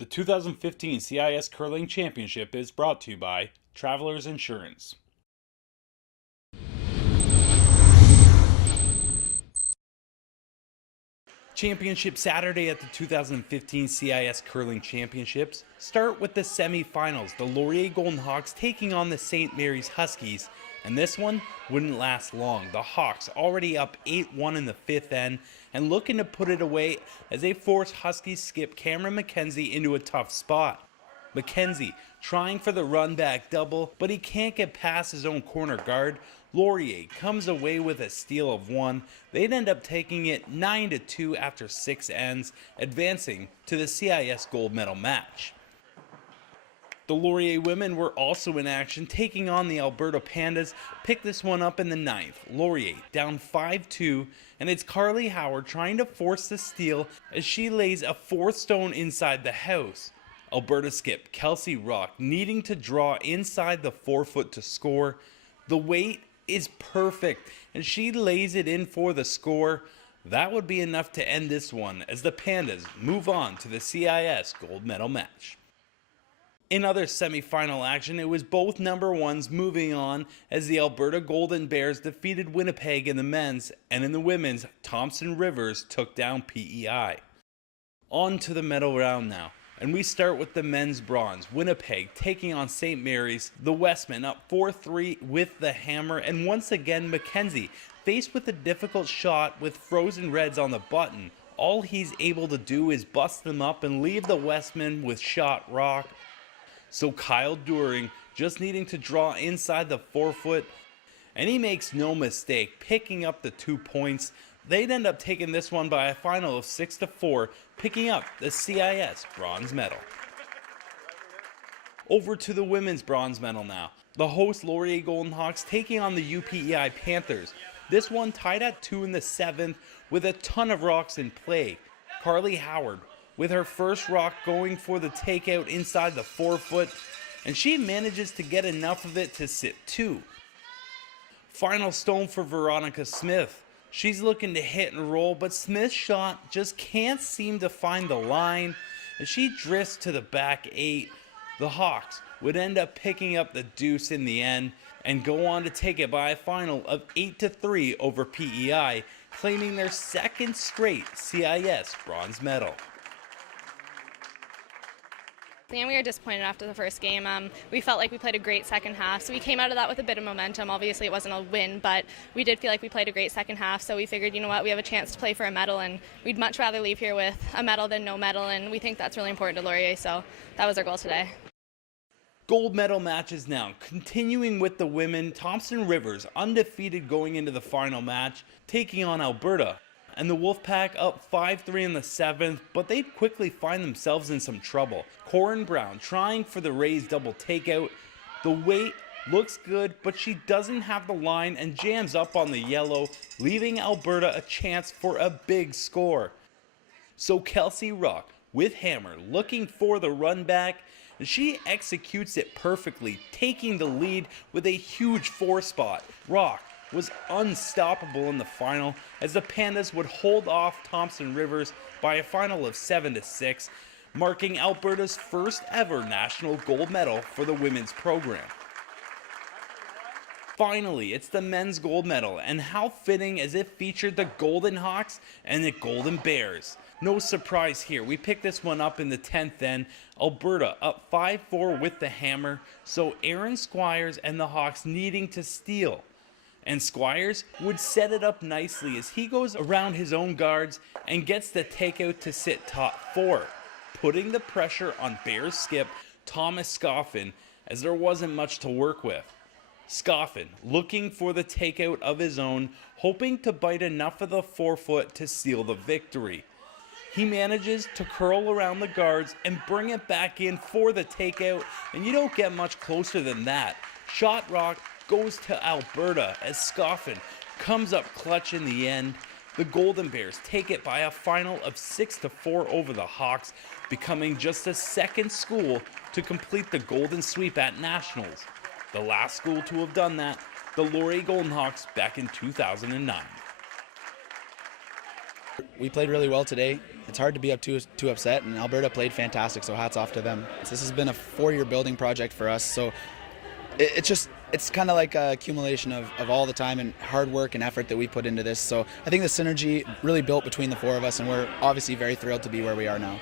The 2015 CIS Curling Championship is brought to you by Travelers Insurance. Championship Saturday at the 2015 CIS Curling Championships start with the semifinals. The Laurier Golden Hawks taking on the St. Mary's Huskies, and this one wouldn't last long. The Hawks already up 8-1 in the fifth end and looking to put it away as they force Huskies skip Cameron McKenzie into a tough spot. McKenzie trying for the run back double, but he can't get past his own corner guard. Laurier comes away with a steal of one. They'd end up taking it 9-2 after 6 ends, advancing to the CIS gold medal match. The Laurier women were also in action, taking on the Alberta Pandas. Picked this one up in the ninth. Laurier down 5-2, and it's Carly Howard trying to force the steal as she lays a fourth stone inside the house. Alberta skip Kelsey Rock needing to draw inside the 4-foot to score. The weight is perfect, and she lays it in for the score. That would be enough to end this one as the Pandas move on to the CIS gold medal match. In other semi-final action, it was both number ones moving on as the Alberta Golden Bears defeated Winnipeg in the men's, and in the women's, Thompson Rivers took down PEI. On to the medal round now. And we start with the men's bronze. Winnipeg taking on St. Mary's. The Westmen up 4-3 with the hammer. And once again, McKenzie faced with a difficult shot with frozen reds on the button. All he's able to do is bust them up and leave the Westmen with shot rock. So Kyle During just needing to draw inside the 4-foot. And he makes no mistake, picking up the 2 points. They'd end up taking this one by a final of 6-4, picking up the CIS bronze medal. Over to the women's bronze medal now. The host Laurier Golden Hawks taking on the UPEI Panthers. This one tied at 2 in the 7th with a ton of rocks in play. Carly Howard with her first rock going for the takeout inside the 4-foot, and she manages to get enough of it to sit 2. Final stone for Veronica Smith. She's looking to hit and roll, but Smith's shot just can't seem to find the line, and she drifts to the back 8. The Hawks would end up picking up the deuce in the end and go on to take it by a final of 8-3 over PEI, claiming their second straight CIS bronze medal. And we were disappointed after the first game. We felt like we played a great second half, so we came out of that with a bit of momentum. Obviously it wasn't a win, but we did feel like we played a great second half, so we figured, you know what, we have a chance to play for a medal, and we'd much rather leave here with a medal than no medal, and we think that's really important to Laurier, so that was our goal today. Gold medal matches now. Continuing with the women, Thompson Rivers undefeated going into the final match, taking on Alberta. And the Wolfpack up 5-3 in the 7th, but they'd quickly find themselves in some trouble. Corin Brown trying for the Rays double takeout. The weight looks good, but she doesn't have the line and jams up on the yellow, leaving Alberta a chance for a big score. So Kelsey Rock with hammer looking for the run back, and she executes it perfectly, taking the lead with a huge 4 spot. Rock was unstoppable in the final as the Pandas would hold off Thompson Rivers by a final of 7-6, marking Alberta's first ever national gold medal for the women's program. Finally, it's the men's gold medal, and how fitting as it featured the Golden Hawks and the Golden Bears. No surprise here, we picked this one up in the 10th end. Alberta up 5-4 with the hammer, so Aaron Squires and the Hawks needing to steal. And Squires would set it up nicely as he goes around his own guards and gets the takeout to sit top 4, putting the pressure on Bears skip Thomas Scoffin as there wasn't much to work with. Scoffin looking for the takeout of his own, hoping to bite enough of the 4-foot to seal the victory. He manages to curl around the guards and bring it back in for the takeout, and you don't get much closer than that. Shot rock goes to Alberta as Scoffin comes up clutch in the end. The Golden Bears take it by a final of 6-4 over the Hawks, becoming just the second school to complete the Golden Sweep at Nationals. The last school to have done that, the Laurier Golden Hawks back in 2009. We played really well today. It's hard to be too upset, and Alberta played fantastic, so hats off to them. This has been a 4-year building project for us, so it's kind of like a accumulation of all the time and hard work and effort that we put into this. So I think the synergy really built between the 4 of us, and we're obviously very thrilled to be where we are now.